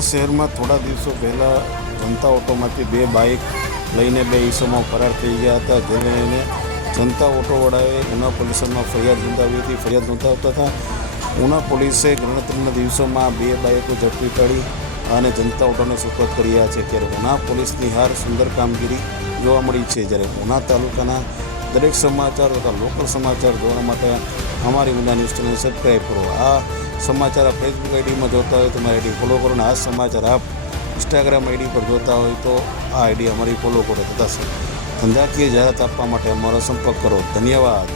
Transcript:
શહેરમાં થોડા દિવસો પહેલાં જનતા ઓટોમાંથી 2 બાઇક લઈને 2 ઈસમો ફરાર થઈ ગયા હતા, જેને લઈને જનતા ઓટોવાળાએ ઉના પોલીસમાં ફરિયાદ નોંધાવી હતી. ફરિયાદ નોંધાવતા હતા ઉના પોલીસે ગણતરીના દિવસોમાં 2 બાઇકો ઝડપી પાડી અને જનતા ઓટોને સુપરત કર્યા છે. ત્યારે ઉના પોલીસની હાર સુંદર કામગીરી જોવા મળી છે. જ્યારે ઉના તાલુકાના દરેક સમાચાર તથા લોકલ સમાચાર જોવા માટે અમારી ઉના ન્યૂઝ ચેનલ સબસ્ક્રાઈબ કરો. આ સમાચાર આપ ફેસબુક આઈડીમાં જોતા હોય તો અમારી આઈડી ફોલો કરો, અને આ સમાચાર આપ ઇન્સ્ટાગ્રામ આઈડી પર જોતા હોય તો આ આઈડી અમારી ફોલો કરો તથા ધંધાકીય જાહેરાત આપવા માટે અમારો સંપર્ક કરો. ધન્યવાદ.